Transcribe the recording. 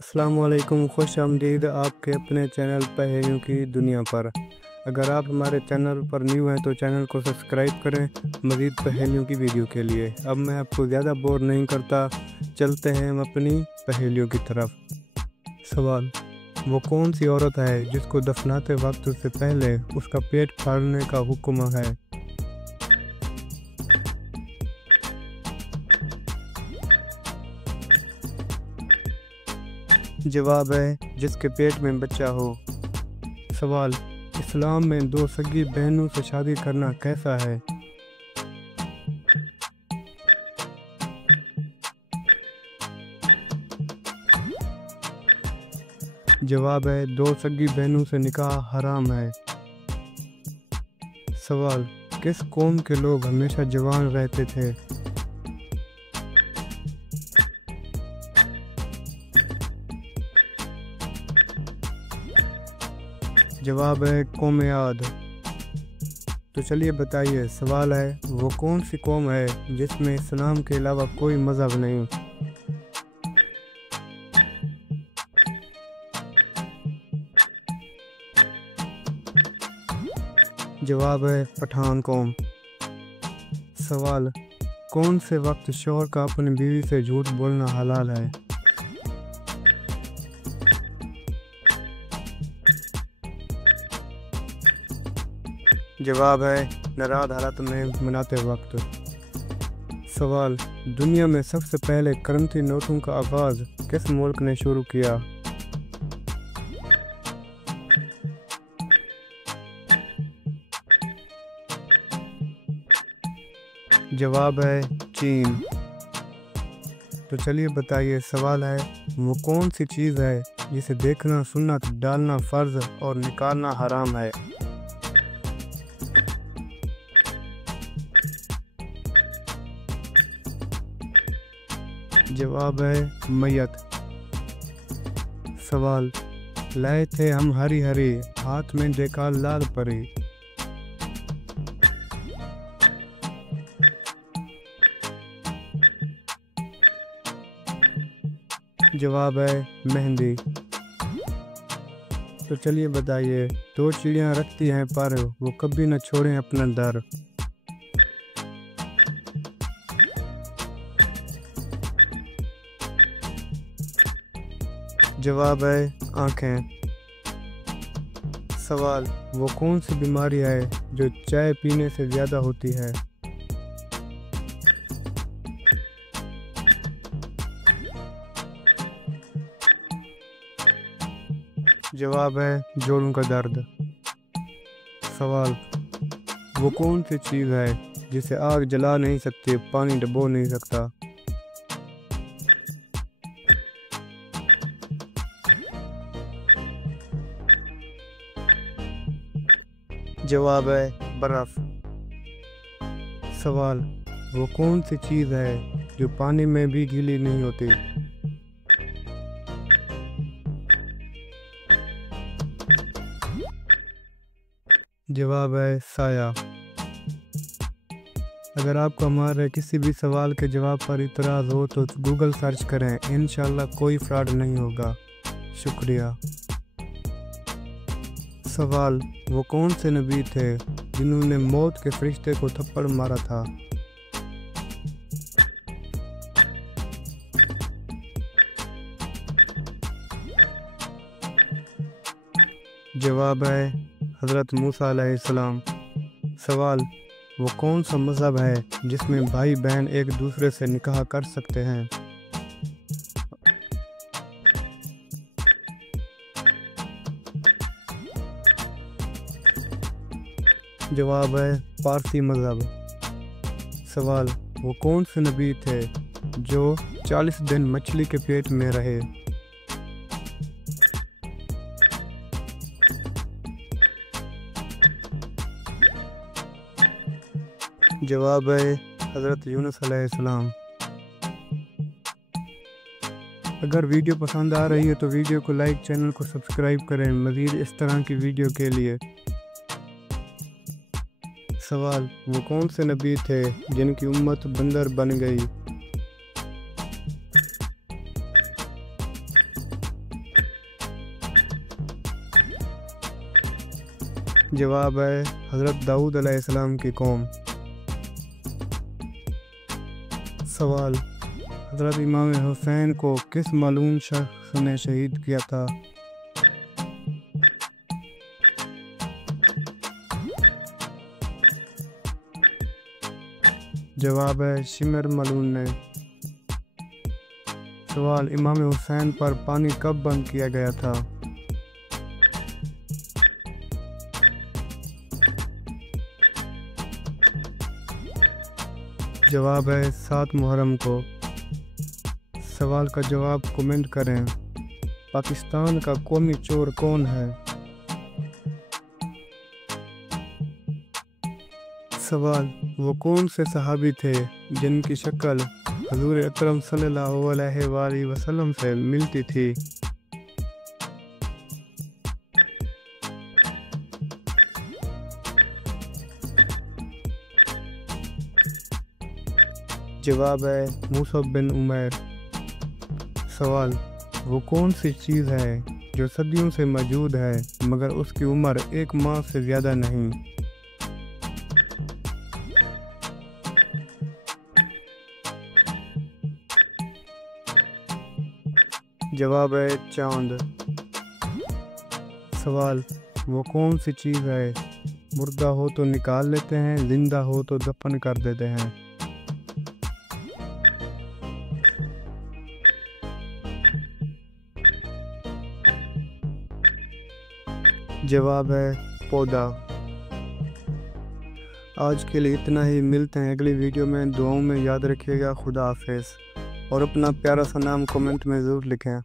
अस्सलामुअलैकुम, खुश आमदीद आपके अपने चैनल पहेलियों की दुनिया पर। अगर आप हमारे चैनल पर न्यू हैं तो चैनल को सब्सक्राइब करें मज़ीद पहेलियों की वीडियो के लिए। अब मैं आपको ज़्यादा बोर नहीं करता, चलते हैं हम अपनी पहेलियों की तरफ। सवाल: वो कौन सी औरत है जिसको दफनाते वक्त से पहले उसका पेट फाड़ने का हुक्म है? जवाब है जिसके पेट में बच्चा हो। सवाल: इस्लाम में दो सगी बहनों से शादी करना कैसा है? जवाब है दो सगी बहनों से निकाह हराम है। सवाल: किस कौम के लोग हमेशा जवान रहते थे? जवाब है कौम आद। तो चलिए बताइए, सवाल है वो कौन सी कौम है जिसमें इस्लाम के अलावा कोई मज़हब नहीं? जवाब है पठान कौम। सवाल: कौन से वक्त शौहर का अपनी बीवी से झूठ बोलना हलाल है? जवाब है नाराज हालत में मनाते वक्त। सवाल: दुनिया में सबसे पहले करंसी नोटों का आगाज़ किस मुल्क ने शुरू किया? जवाब है चीन। तो चलिए बताइए, सवाल है वो कौन सी चीज़ है जिसे देखना सुन्नत, डालना फ़र्ज और निकालना हराम है? जवाब है मैयत। सवाल: लाए थे हम हरी हरी, हाथ में देखा लाल परी। जवाब है मेहंदी। तो चलिए बताइए, दो चिड़ियाँ रखती हैं पर वो कभी न छोड़ें अपना दर। जवाब है आँखें। सवाल: वो कौन सी बीमारी है जो चाय पीने से ज़्यादा होती है? जवाब है जोड़ों का दर्द। सवाल: वो कौन सी चीज़ है जिसे आग जला नहीं सकती, पानी डुबो नहीं सकता? जवाब है बर्फ। सवाल: वो कौन सी चीज़ है जो पानी में भी गीली नहीं होती? जवाब है साया। अगर आपको हमारे किसी भी सवाल के जवाब पर इतराज़ हो तो गूगल सर्च करें, इंशाल्लाह कोई फ्रॉड नहीं होगा। शुक्रिया। सवाल: वो कौन से नबी थे जिन्होंने मौत के फरिश्ते को थप्पड़ मारा था? जवाब है हज़रत मूसा अलैहिस्सलाम। सवाल: वो कौन सा मज़हब है जिसमें भाई बहन एक दूसरे से निकाह कर सकते हैं? जवाब है पारसी मज़हब। सवाल: वो कौन से नबी थे जो 40 दिन मछली के पेट में रहे? जवाब है हज़रत यूनुस अलैहिस्सलाम। अगर वीडियो पसंद आ रही है तो वीडियो को लाइक, चैनल को सब्सक्राइब करें मज़ीद इस तरह की वीडियो के लिए। सवाल: वो कौन से नबी थे जिनकी उम्मत बंदर बन गई? जवाब है हज़रत दाऊद अलैहिस्सलाम की कौम। सवाल, हज़रत इमाम हुसैन को किस मालूम शख्स ने शहीद किया था? जवाब है शिमर मलून ने। सवाल, इमाम हुसैन पर पानी कब बंद किया गया था? जवाब है 7 मुहर्रम को। सवाल का जवाब कमेंट करें। पाकिस्तान का कौमी चोर कौन है? सवाल, वो कौन से सहाबी थे जिनकी शक्ल हुज़ूर अकरम सल्लल्लाहु अलैहि वसल्लम से मिलती थी? जवाब है मुसअब बिन उमैर। सवाल, वो कौन सी चीज़ है जो सदियों से मौजूद है मगर उसकी उम्र 1 माह से ज़्यादा नहीं? जवाब है चांद। सवाल, वो कौन सी चीज़ है मुर्दा हो तो निकाल लेते हैं, जिंदा हो तो दफन कर देते हैं? जवाब है पौधा। आज के लिए इतना ही, मिलते हैं अगली वीडियो में। दुआओं में याद रखिएगा। खुदा हाफिज़। और अपना प्यारा सा नाम कमेंट में ज़रूर लिखें।